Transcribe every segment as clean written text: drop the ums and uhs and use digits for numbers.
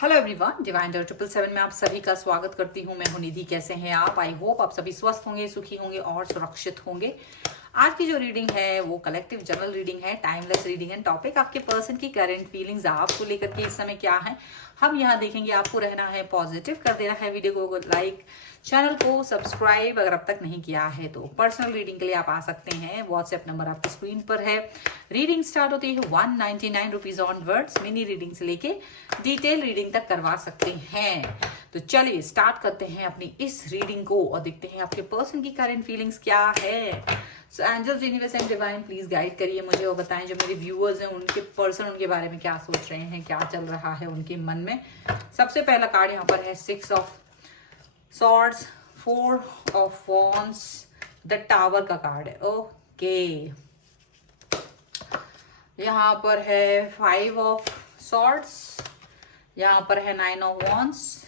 Hello everyone, divine 777 में आप सभी का स्वागत करती हूँ। मैं हूँ निधि। कैसे हैं आप? आई होप आप सभी स्वस्थ होंगे, सुखी होंगे और सुरक्षित होंगे। आज की जो रीडिंग है वो कलेक्टिव जनरल रीडिंग है, टाइमलेस रीडिंग है। टॉपिक आपके पर्सन की करंट फीलिंग्स आपको लेकर के इस समय क्या है हम यहाँ देखेंगे। आपको रहना है पॉजिटिव, कर देना है वीडियो को लाइक, चैनल को सब्सक्राइब अगर अब तक नहीं किया है तो। पर्सनल रीडिंग के लिए आप आ सकते हैं, व्हाट्सएप नंबर आपकी स्क्रीन पर है। रीडिंग स्टार्ट होती है 199 रुपीज ऑनवर्ड्स। मिनी रीडिंग से लेके डिटेल रीडिंग तक करवा सकते हैं। तो चलिए स्टार्ट करते हैं अपनी इस रीडिंग को और देखते हैं आपके पर्सन की करंट फीलिंग्स क्या है। So angels, universe and divine please guide करिए मुझे और बताएं जो मेरे व्यूअर्स हैं उनके पर्सन उनके बारे में क्या सोच रहे हैं, क्या चल रहा है उनके मन में। सबसे पहला कार्ड यहाँ पर है 6 of swords, 4 of wands, the tower का कार्ड है। ओके, यहाँ पर है 5 ऑफ सॉर्ड्स, यहाँ पर है 9 of wands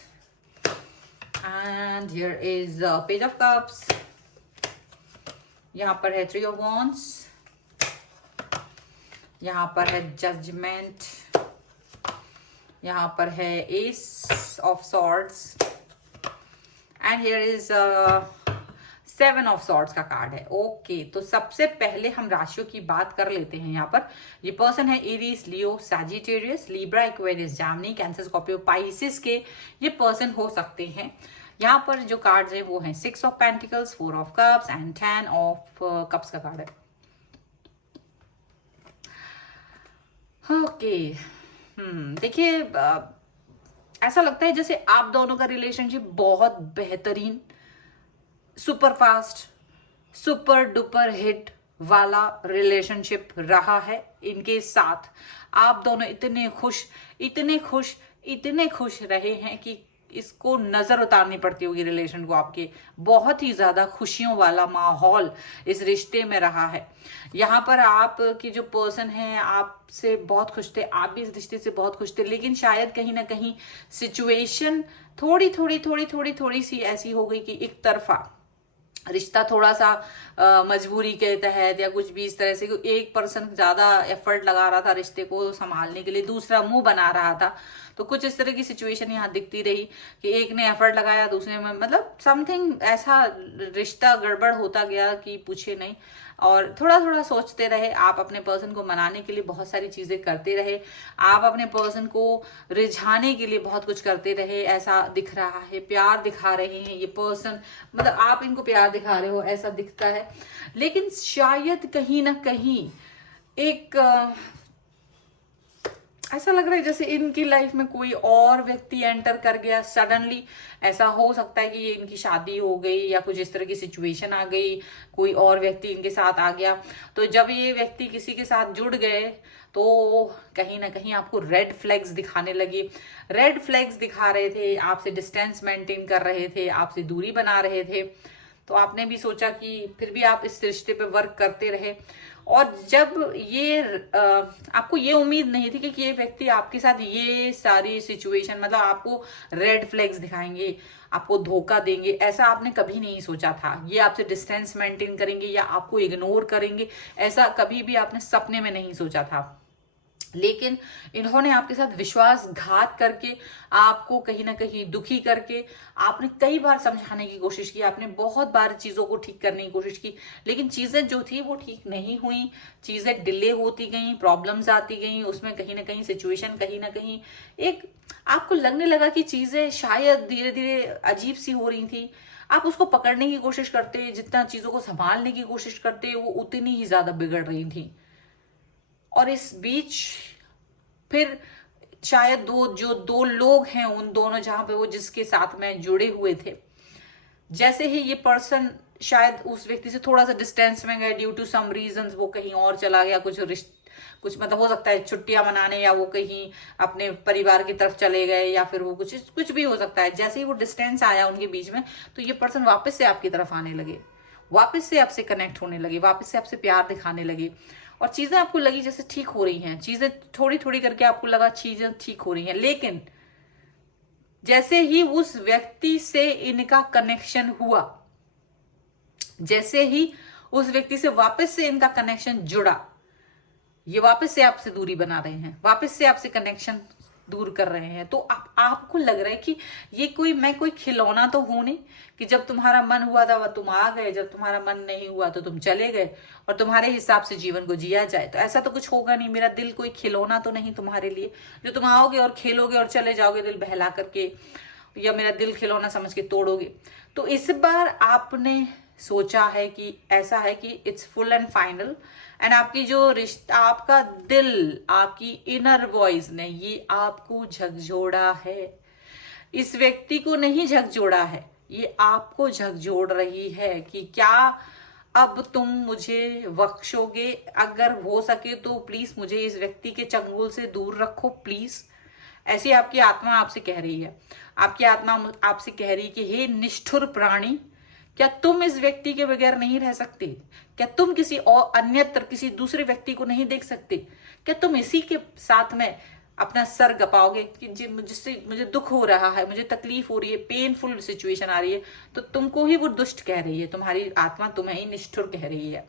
and here is page of cups. यहाँ पर है 3 ऑफ वॉन्ड्स, यहाँ पर है जजमेंट, यहाँ पर है S of swords and here is 7 of swords का कार्ड है। ओके, तो सबसे पहले हम राशियों की बात कर लेते हैं। यहाँ पर ये पर्सन है एरीज, लियो, सैजिटेरियस, लिब्रा, एक्वेरियस, जामिनी, कैंसर, स्कॉर्पियो, पाइसिस के ये पर्सन हो सकते हैं। यहाँ पर जो कार्ड्स हैं वो हैं 6 of pentacles, 4 of cups and 10 of cups का कार्ड है। ओके, देखिए ऐसा लगता है जैसे आप दोनों का रिलेशनशिप बहुत बेहतरीन, super fast, super duper hit वाला रिलेशनशिप रहा है इनके साथ। आप दोनों इतने खुश, इतने खुश, इतने खुश रहे हैं कि इसको नजर उतारनी पड़ती होगी रिलेशन को। आपके बहुत ही ज्यादा खुशियों वाला माहौल इस रिश्ते में रहा है। यहाँ पर आपकी जो पर्सन है आपसे बहुत खुश थे, आप भी इस रिश्ते से बहुत खुश थे, लेकिन शायद कहीं ना कहीं सिचुएशन थोड़ी सी ऐसी हो गई कि एक तरफा रिश्ता थोड़ा सा मजबूरी के तहत या कुछ भी इस तरह से, एक पर्सन ज्यादा एफर्ट लगा रहा था रिश्ते को संभालने के लिए, दूसरा मुंह बना रहा था। तो कुछ इस तरह की सिचुएशन यहाँ दिखती रही कि एक ने एफर्ट लगाया, दूसरे में मतलब समथिंग ऐसा रिश्ता गड़बड़ होता गया कि पूछे नहीं। और थोड़ा थोड़ा सोचते रहे, आप अपने पर्सन को मनाने के लिए बहुत सारी चीजें करते रहे, आप अपने पर्सन को रिझाने के लिए बहुत कुछ करते रहे, ऐसा दिख रहा है। प्यार दिखा रहे हैं ये पर्सन, मतलब आप इनको प्यार दिखा रहे हो ऐसा दिखता है। लेकिन शायद कहीं ना कहीं एक ऐसा लग रहा है जैसे इनकी लाइफ में कोई और व्यक्ति एंटर कर गया सडनली। ऐसा हो सकता है कि ये इनकी शादी हो गई या कुछ इस तरह की सिचुएशन आ गई, कोई और व्यक्ति इनके साथ आ गया। तो जब ये व्यक्ति किसी के साथ जुड़ गए तो कहीं ना कहीं आपको रेड फ्लैग्स दिखाने लगे। रेड फ्लैग्स दिखा रहे थे, आपसे डिस्टेंस मेंटेन कर रहे थे, आपसे दूरी बना रहे थे। तो आपने भी सोचा कि फिर भी आप इस रिश्ते पे वर्क करते रहे। और जब ये आपको ये उम्मीद नहीं थी कि ये व्यक्ति आपके साथ ये सारी सिचुएशन, मतलब आपको रेड फ्लैग्स दिखाएंगे, आपको धोखा देंगे, ऐसा आपने कभी नहीं सोचा था। ये आपसे डिस्टेंस मेंटेन करेंगे या आपको इग्नोर करेंगे, ऐसा कभी भी आपने सपने में नहीं सोचा था। लेकिन इन्होंने आपके साथ विश्वासघात करके, आपको कहीं ना कहीं दुखी करके, आपने कई बार समझाने की कोशिश की, आपने बहुत बार चीजों को ठीक करने की कोशिश की, लेकिन चीजें जो थी वो ठीक नहीं हुई। चीजें डिले होती गई, प्रॉब्लम्स आती गई, उसमें कहीं ना कहीं सिचुएशन कहीं ना कहीं एक आपको लगने लगा कि चीजें शायद धीरे धीरे अजीब सी हो रही थी। आप उसको पकड़ने की कोशिश करते, जितना चीजों को संभालने की कोशिश करते, वो उतनी ही ज्यादा बिगड़ रही थी। और इस बीच फिर शायद दो लोग हैं, उन दोनों जहां पे वो जिसके साथ में जुड़े हुए थे, जैसे ही ये पर्सन शायद उस व्यक्ति से थोड़ा सा डिस्टेंस में गए ड्यू टू सम रीजंस, वो कहीं और चला गया, कुछ मतलब हो सकता है छुट्टियां मनाने, या वो कहीं अपने परिवार की तरफ चले गए, या फिर वो कुछ भी हो सकता है। जैसे ही वो डिस्टेंस आया उनके बीच में, तो ये पर्सन वापस से आपकी तरफ आने लगे, वापस से आपसे कनेक्ट होने लगे, वापस से आपसे प्यार दिखाने लगे। और चीजें आपको लगी जैसे ठीक हो रही हैं, चीजें थोड़ी थोड़ी करके आपको लगा चीजें ठीक हो रही हैं। लेकिन जैसे ही उस व्यक्ति से इनका कनेक्शन हुआ, जैसे ही उस व्यक्ति से वापस से इनका कनेक्शन जुड़ा, ये वापस से आपसे दूरी बना रहे हैं, वापस से आपसे कनेक्शन दूर कर रहे हैं। तो आपको लग रहा है कि ये कोई खिलौना तो हूं नहीं कि जब तुम्हारा मन हुआ था वह तुम आ गए, जब तुम्हारा मन नहीं हुआ तो तुम चले गए और तुम्हारे हिसाब से जीवन को जिया जाए। तो ऐसा तो कुछ होगा नहीं, मेरा दिल कोई खिलौना तो नहीं तुम्हारे लिए जो तुम आओगे और खेलोगे और चले जाओगे दिल बहला करके, या मेरा दिल खिलौना समझ के तोड़ोगे। तो इस बार आपने सोचा है कि ऐसा है कि it's full and final, and आपकी जो रिश्ता, आपका दिल, आपकी इनर वॉइस ने ये आपको झकझोड़ा है। इस व्यक्ति को नहीं झकझोड़ा है, ये आपको झकझोड़ रही है कि क्या अब तुम मुझे बख्शोगे, अगर हो सके तो प्लीज मुझे इस व्यक्ति के चंगुल से दूर रखो प्लीज। ऐसी आपकी आत्मा आपसे कह रही है। आपकी आत्मा आपसे कह रही है कि हे निष्ठुर प्राणी, क्या तुम इस व्यक्ति के बगैर नहीं रह सकते? क्या तुम किसी और अन्यत्र किसी दूसरे व्यक्ति को नहीं देख सकते? क्या तुम इसी के साथ में अपना सर गपाओगे कि जिससे मुझे दुख हो रहा है, मुझे तकलीफ हो रही है, पेनफुल सिचुएशन आ रही है, तो तुमको ही वो दुष्ट कह रही है, तुम्हारी आत्मा तुम्हें ही निष्ठुर कह रही है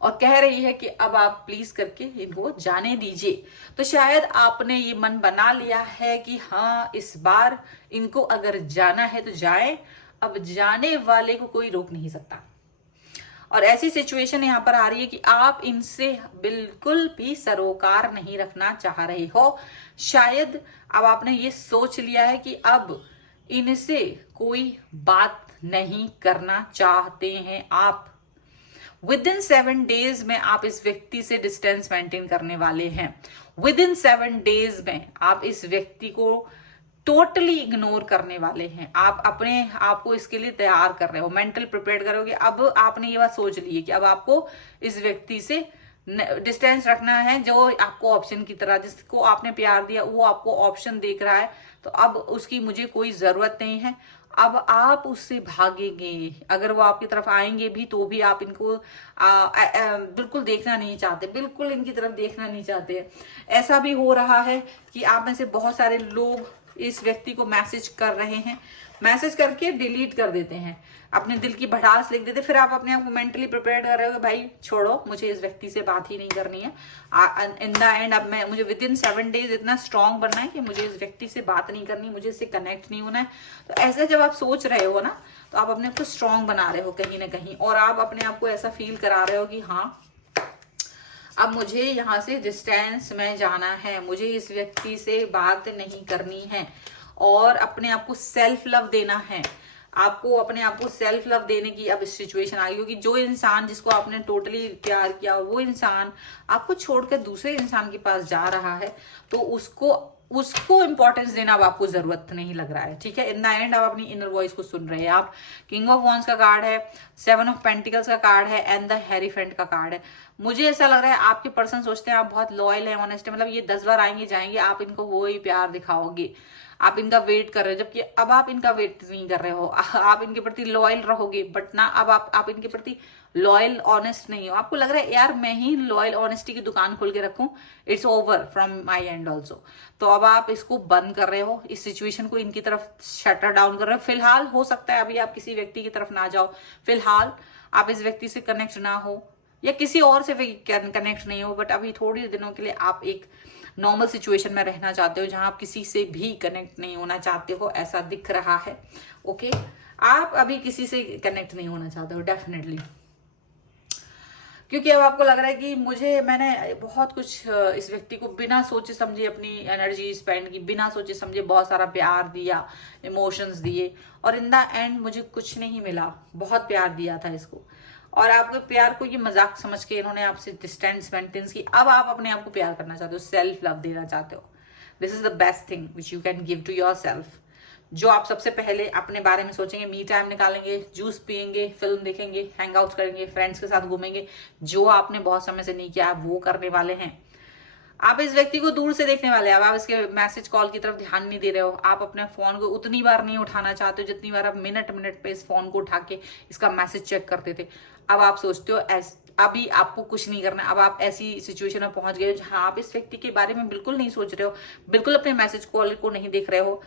और कह रही है कि अब आप प्लीज करके इनको जाने दीजिए। तो शायद आपने ये मन बना लिया है कि हाँ इस बार इनको अगर जाना है तो जाए, अब जाने वाले को कोई रोक नहीं सकता। और ऐसी सिचुएशन यहां पर आ रही है कि आप इनसे बिल्कुल भी सरोकार नहीं रखना चाह रहे हो। शायद अब आपने ये सोच लिया है कि अब इनसे कोई बात नहीं करना चाहते हैं आप। विद इन 7 डेज में आप इस व्यक्ति से डिस्टेंस मेंटेन करने वाले हैं। विद इन 7 डेज में आप इस व्यक्ति को टोटली इग्नोर करने वाले हैं। आप अपने आप को इसके लिए तैयार कर रहे हो, मेंटल प्रिपेयर करोगे। अब आपने ये बात सोच ली है कि अब आपको इस व्यक्ति से डिस्टेंस रखना है, जो आपको ऑप्शन की तरह, जिसको आपने प्यार दिया वो आपको ऑप्शन देख रहा है, तो अब उसकी मुझे कोई जरूरत नहीं है। अब आप उससे भागेंगे, अगर वो आपकी तरफ आएंगे भी तो भी आप इनको बिल्कुल देखना नहीं चाहते, बिल्कुल इनकी तरफ देखना नहीं चाहते। ऐसा भी हो रहा है कि आप में से बहुत सारे लोग इस व्यक्ति को मैसेज कर रहे हैं, मैसेज करके डिलीट कर देते हैं, अपने दिल की भड़ास लिख देते, फिर आप अपने आप को मेंटली प्रिपेयर कर रहे हो कि भाई छोड़ो, मुझे इस व्यक्ति से बात ही नहीं करनी है। इन द एंड अब मुझे विद इन 7 डेज इतना स्ट्रांग बनना है कि मुझे इस व्यक्ति से बात नहीं करनी, मुझे इससे कनेक्ट नहीं होना है। तो ऐसे जब आप सोच रहे हो ना, तो आप अपने आप को स्ट्रांग बना रहे हो कहीं ना कहीं, और आप अपने आप को ऐसा फील करा रहे हो कि हाँ अब मुझे यहाँ से डिस्टेंस में जाना है, मुझे इस व्यक्ति से बात नहीं करनी है, और अपने आप को सेल्फ लव देना है। आपको अपने आप को सेल्फ लव देने की अब सिचुएशन आई, क्योंकि जो इंसान जिसको आपने टोटली प्यार किया वो इंसान आपको छोड़कर दूसरे इंसान के पास जा रहा है, तो उसको इंपॉर्टेंस देना अब आपको जरूरत नहीं लग रहा है। ठीक है, इन द एंड आप अपनी इनर वॉइस को सुन रहे हैं। आप किंग ऑफ वॉन्ड्स का कार्ड है, 7 ऑफ पेंटिकल्स का कार्ड है, एंड द हेरीफेंट का कार्ड है। मुझे ऐसा लग रहा है आपके पर्सन सोचते हैं आप बहुत लॉयल है, ऑनेस्ट है, मतलब ये 10 बार आएंगे जाएंगे, आप इनको वो ही प्यार दिखाओगे, आप इनका वेट कर रहे हो, जबकि अब आप इनका वेट नहीं कर रहे हो, आप इनके प्रति लॉयल रहोगे, बट ना अब आप इनके प्रति लॉयल ऑनेस्ट नहीं हो। आपको लग रहा है यार मैं ही लॉयल ऑनेस्टी की दुकान खोल के रखूं, it's over from my and also. तो अब आप इसको बंद कर रहे हो, इस सिचुएशन को इनकी तरफ शटर डाउन कर रहे हो। फिलहाल हो सकता है अभी आप किसी व्यक्ति की तरफ ना जाओ, फिलहाल आप इस व्यक्ति से कनेक्ट ना हो या किसी और से कनेक्ट नहीं हो, बट अभी थोड़ी दिनों के लिए आप एक नॉर्मल सिचुएशन में रहना चाहते हो जहां आप किसी से भी कनेक्ट नहीं होना चाहते हो, ऐसा दिख रहा है। ओके, आप अभी किसी से कनेक्ट नहीं होना चाहते हो डेफिनेटली, क्योंकि अब आपको लग रहा है कि मैंने बहुत कुछ इस व्यक्ति को बिना सोचे समझे अपनी एनर्जी स्पेंड की, बिना सोचे समझे बहुत सारा प्यार दिया, इमोशंस दिए, और इन द एंड मुझे कुछ नहीं मिला। बहुत प्यार दिया था इसको, और आपके प्यार को ये मजाक समझ के इन्होंने आपसे डिस्टेंस मेंटेन की। अब आप अपने आप को प्यार करना चाहते हो, सेल्फ लव देना चाहते हो। This is the best thing which you can give to yourself. जो आप सबसे पहले अपने बारे में सोचेंगे, मी टाइम निकालेंगे, जूस पियेंगे, फिल्म देखेंगे, हैंग आउट करेंगे, फ्रेंड्स के साथ घूमेंगे, जो आपने बहुत समय से नहीं किया आप वो करने वाले हैं। आप इस व्यक्ति को दूर से देखने वाले हैं, अब आप इसके मैसेज कॉल की तरफ ध्यान नहीं दे रहे हो। आप अपने फोन को उतनी बार नहीं उठाना चाहते हो जितनी बार आप मिनट मिनट पे इस फोन को उठा के इसका मैसेज चेक करते थे। अब आप सोचते हो अभी आपको कुछ नहीं करना। अब आप ऐसी सिचुएशन में पहुंच गए हो जहां आप इस व्यक्ति के बारे में बिल्कुल नहीं सोच रहे हो, बिल्कुल अपने मैसेज कॉल को नहीं देख रहे हो।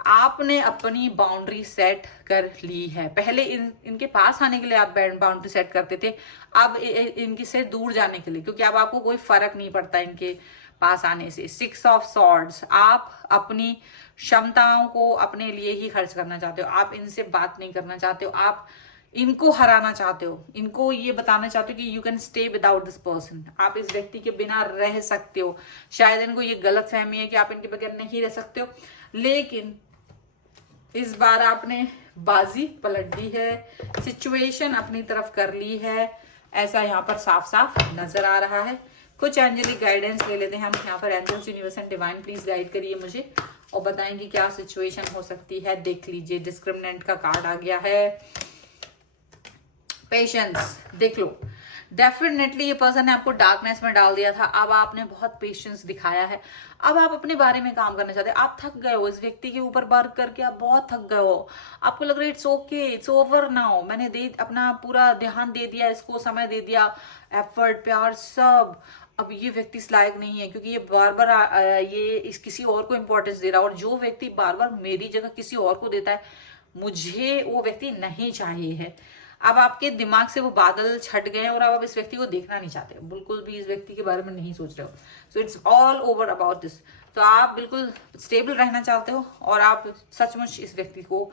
आपने अपनी बाउंड्री सेट कर ली है। पहले इनके पास आने के लिए आप बाउंड्री सेट करते थे, अब इनके से दूर जाने के लिए, क्योंकि अब आपको कोई फर्क नहीं पड़ता इनके पास आने से। 6 ऑफ सॉर्ड्स, आप अपनी क्षमताओं को अपने लिए ही खर्च करना चाहते हो, आप इनसे बात नहीं करना चाहते हो, आप इनको हराना चाहते हो, इनको ये बताना चाहते हो कि you can stay without this person, आप इस व्यक्ति के बिना रह सकते हो। शायद इनको ये गलत फहमी है कि आप इनके बगैर नहीं रह सकते हो, लेकिन इस बार आपने बाजी पलट दी है, सिचुएशन अपनी तरफ कर ली है, ऐसा यहाँ पर साफ साफ नजर आ रहा है। कुछ एंजेलिक गाइडेंस ले लेते हैं हम यहाँ पर। Angels, universe and divine please guide करिए मुझे और बताएंगे क्या सिचुएशन हो सकती है। देख लीजिए, डिस्क्रिमिनेंट का कार्ड आ गया है। पेशेंस, देख लो, डेफिनेटली ये पर्सन ने आपको डार्कनेस में डाल दिया था, अब आपने बहुत पेशेंस दिखाया है, अब आप अपने बारे में काम करना चाहते हैं। आप थक गए हो इस व्यक्ति के ऊपर वर्क करके, आप बहुत थक गए हो, आपको लग रहा है it's okay, it's over now, मैंने अपना पूरा ध्यान दे दिया, इसको समय दे दिया, एफर्ट, प्यार, सब, अब ये व्यक्ति इस लायक नहीं है, क्योंकि ये बार बार ये इस किसी और को इंपॉर्टेंस दे रहा है, और जो व्यक्ति बार बार मेरी जगह किसी और को देता है, मुझे वो व्यक्ति नहीं चाहिए है। अब आपके दिमाग से वो बादल छट गए और अब आप इस व्यक्ति को देखना नहीं चाहते, बिल्कुल भी इस व्यक्ति के बारे में नहीं सोच रहे हो। So it's all over about this. तो आप बिल्कुल स्टेबल रहना चाहते हो और आप सचमुच इस व्यक्ति को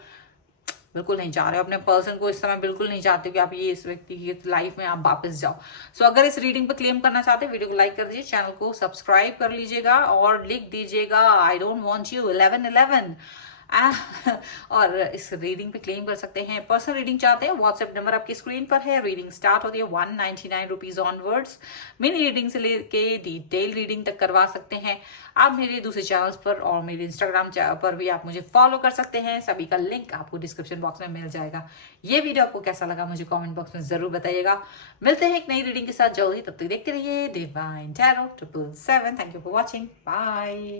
बिल्कुल नहीं चाह रहे हो, अपने पर्सन को इस समय बिल्कुल नहीं चाहते कि आप ये इस व्यक्ति की लाइफ में आप वापस जाओ। सो अगर इस रीडिंग पे क्लेम करना चाहते हैं, वीडियो को लाइक कर दीजिए, चैनल को सब्सक्राइब कर लीजिएगा और लिख दीजिएगा आई डोंट वांट यू 1111 और इस रीडिंग पे क्लेम कर सकते हैं। पर्सनल रीडिंग चाहते हैं, व्हाट्सएप नंबर आपकी स्क्रीन पर है। रीडिंग स्टार्ट होती है 199 रुपीज ऑनवर्ड्स। मिनी रीडिंग से लेके डिटेल रीडिंग तक करवा सकते हैं आप मेरे दूसरे चैनल्स पर, और मेरे इंस्टाग्राम पर भी आप मुझे फॉलो कर सकते हैं। सभी का लिंक आपको डिस्क्रिप्शन बॉक्स में मिल जाएगा। ये वीडियो आपको कैसा लगा मुझे कॉमेंट बॉक्स में जरूर बताइएगा। मिलते हैं एक नई रीडिंग के साथ जल्द ही, तब तक देखते रहिए divine tarot 777। Thank you for watching, bye.